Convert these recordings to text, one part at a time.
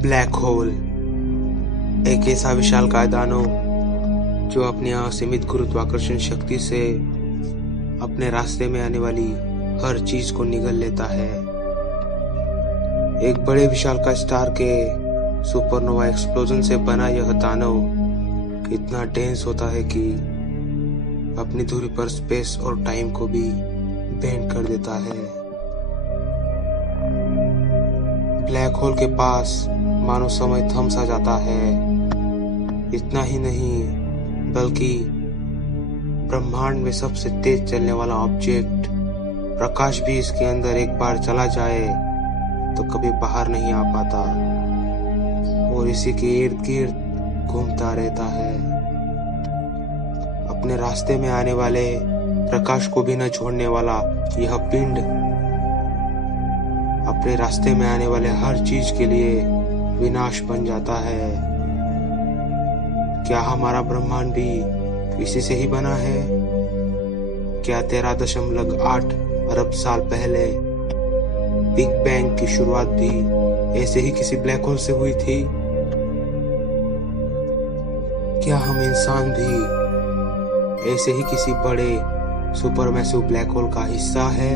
Black hole एक ऐसा विशालकाय दानव जो अपनी असीमित गुरुत्वाकर्षण शक्ति से अपने रास्ते में आने वाली हर चीज को निगल लेता है। एक बड़े विशालकाय स्टार के सुपरनोवा एक्सप्लोजन से बना यह दानव इतना डेंस होता है कि अपनी दूरी पर स्पेस और टाइम को भी बेंड कर देता है। ब्लैक होल के पास मानो समय थम सा जाता है। इतना ही नहीं बल्कि ब्रह्मांड में सबसे तेज चलने वाला ऑब्जेक्ट प्रकाश भी इसके अंदर एक बार चला जाए तो कभी बाहर नहीं आ पाता और इसी के इर्द गिर्द घूमता रहता है। अपने रास्ते में आने वाले प्रकाश को भी न छोड़ने वाला यह पिंड अपने रास्ते में आने वाले हर चीज के लिए विनाश बन जाता है। क्या हमारा ब्रह्मांड भी इसी से ही बना है? क्या 13.8 अरब साल पहले बिग बैंग की शुरुआत भी ऐसे ही किसी ब्लैक होल से हुई थी? क्या हम इंसान भी ऐसे ही किसी बड़े सुपरमैसिव ब्लैक होल का हिस्सा है?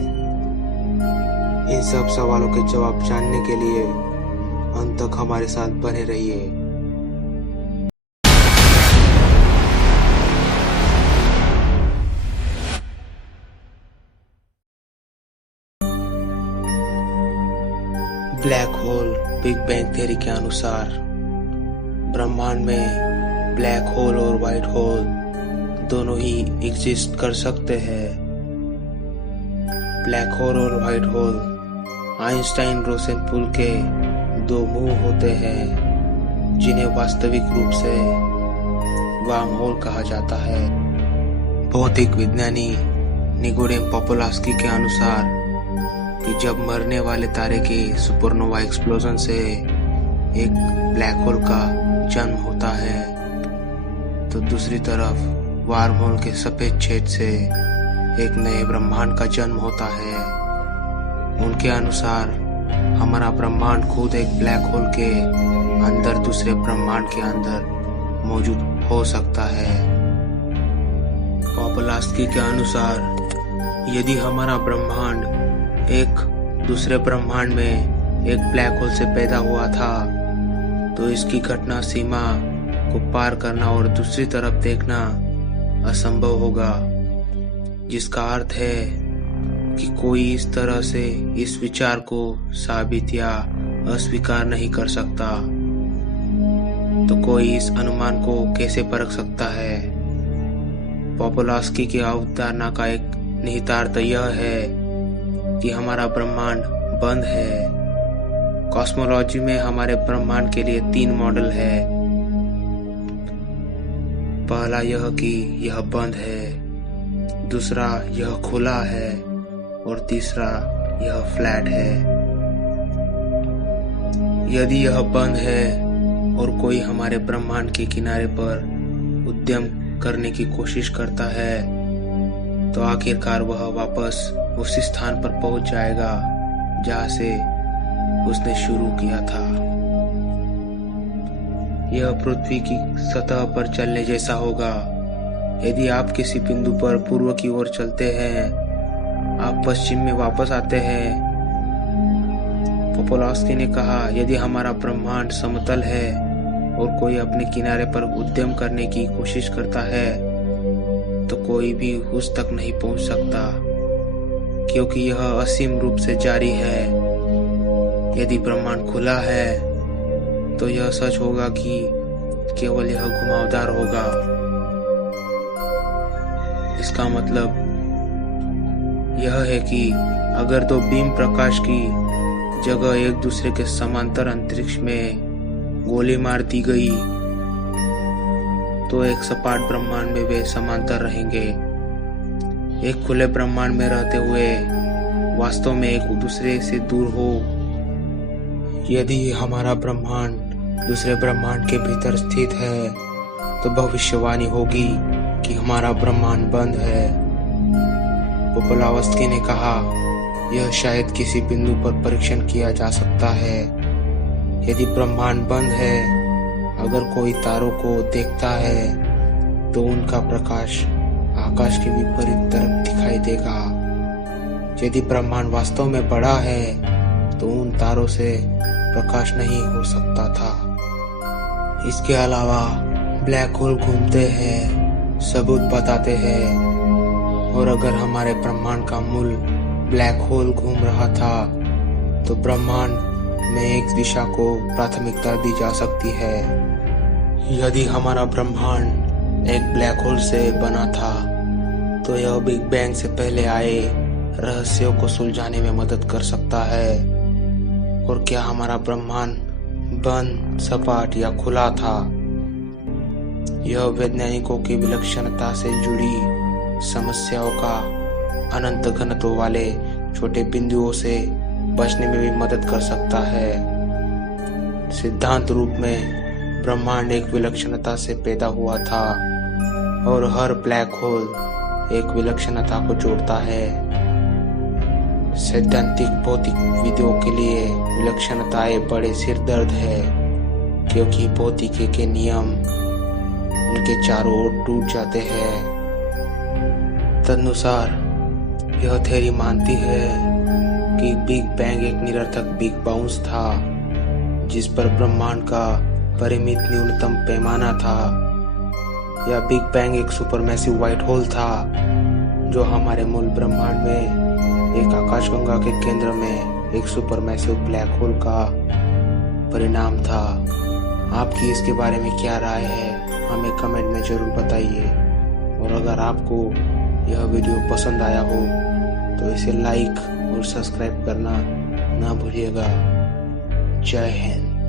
इन सब सवालों के जवाब जानने के लिए अंत तक हमारे साथ बने रहिए। Black hole big bang theory के अनुसार ब्रह्मांड में ब्लैक होल और व्हाइट होल दोनों ही एग्जिस्ट कर सकते हैं। ब्लैक होल और व्हाइट होल आइंस्टाइन रोसेन पुल के दो मुंह होते हैं जिन्हें वास्तविक रूप से वार्म होल कहा जाता है। भौतिक विज्ञानी निकोडेम पोपलास्की के अनुसार कि जब मरने वाले तारे के सुपरनोवा एक्सप्लोजन से एक ब्लैक होल का जन्म होता है तो दूसरी तरफ वार्म होल के सफेद छेद से एक नए ब्रह्मांड का जन्म होता है। उनके अनुसार हमारा ब्रह्मांड खुद एक ब्लैक होल के अंदर दूसरे ब्रह्मांड के अंदर मौजूद हो सकता है। पोपलास्की के अनुसार यदि हमारा ब्रह्मांड एक दूसरे ब्रह्मांड में एक ब्लैक होल से पैदा हुआ था तो इसकी घटना सीमा को पार करना और दूसरी तरफ देखना असंभव होगा, जिसका अर्थ है कि कोई इस तरह से इस विचार को साबित या अस्वीकार नहीं कर सकता। तो कोई इस अनुमान को कैसे परख सकता है? पोपलास्की की अवधारणा का एक निहितार्थ यह है कि हमारा ब्रह्मांड बंद है। कॉस्मोलॉजी में हमारे ब्रह्मांड के लिए 3 मॉडल है। पहला यह कि यह बंद है, दूसरा यह खुला है और तीसरा यह फ्लैट है। यदि यह बंद है और कोई हमारे ब्रह्मांड के किनारे पर उद्यम करने की कोशिश करता है तो आखिरकार वह वापस उसी स्थान पर पहुंच जाएगा जहां से उसने शुरू किया था। यह पृथ्वी की सतह पर चलने जैसा होगा। यदि आप किसी बिंदु पर पूर्व की ओर चलते हैं, आप पश्चिम में वापस आते हैं। पोपलास्की ने कहा यदि हमारा ब्रह्मांड समतल है और कोई अपने किनारे पर उद्यम करने की कोशिश करता है तो कोई भी उस तक नहीं पहुंच सकता क्योंकि यह असीम रूप से जारी है। यदि ब्रह्मांड खुला है तो यह सच होगा कि केवल यह घुमावदार होगा। इसका मतलब यह है कि अगर 2 बीम प्रकाश की जगह एक दूसरे के समांतर अंतरिक्ष में गोली मार दी गई तो एक सपाट ब्रह्मांड में वे समांतर रहेंगे। एक खुले ब्रह्मांड में रहते हुए वास्तव में एक दूसरे से दूर हो। यदि हमारा ब्रह्मांड दूसरे ब्रह्मांड के भीतर स्थित है तो भविष्यवाणी होगी कि हमारा ब्रह्मांड बंद है। पोपलास्की ने कहा यह शायद किसी बिंदु पर परीक्षण किया जा सकता है यदि ब्रह्मांड बंद है, अगर कोई तारों को देखता है तो उनका प्रकाश आकाश के विपरीत तरफ दिखाई देगा। यदि ब्रह्मांड वास्तव में बड़ा है तो उन तारों से प्रकाश नहीं हो सकता था। इसके अलावा ब्लैक होल घूमते हैं, सबूत बताते हैं, और अगर हमारे ब्रह्मांड का मूल ब्लैक होल घूम रहा था तो ब्रह्मांड में एक दिशा को प्राथमिकता दी जा सकती है। यदि हमारा ब्रह्मांड एक ब्लैक होल से बना था तो यह बिग बैंग से पहले आए रहस्यों को सुलझाने में मदद कर सकता है। और क्या हमारा ब्रह्मांड बंद, सपाट या खुला था? यह वैज्ञानिकों की विलक्षणता से जुड़ी समस्याओं का अनंत घनत्व वाले छोटे बिंदुओं से बचने में भी मदद कर सकता है। सिद्धांत रूप में ब्रह्मांड एक विलक्षणता से पैदा हुआ था और हर ब्लैक होल एक विलक्षणता को जोड़ता है। सैद्धांतिक भौतिक विदों के लिए विलक्षणताएं बड़े सिरदर्द है, क्योंकि भौतिकी के नियम उनके चारों ओर टूट जाते हैं। तदनुसार यह थ्योरी मानती है कि बिग बैंग एक निरर्थक बिग बाउंस था, जिस पर ब्रह्मांड का परिमित न्यूनतम पैमाना था, या बिग बैंग एक सुपरमैसिव व्हाइट होल था जो हमारे मूल ब्रह्मांड में एक आकाशगंगा के केंद्र में एक सुपरमैसिव ब्लैक होल का परिणाम था। आपकी इसके बारे में क्या राय है, हमें कमेंट में जरूर बताइए। और अगर आपको यह वीडियो पसंद आया हो तो इसे लाइक और सब्सक्राइब करना ना भूलिएगा। जय हिंद।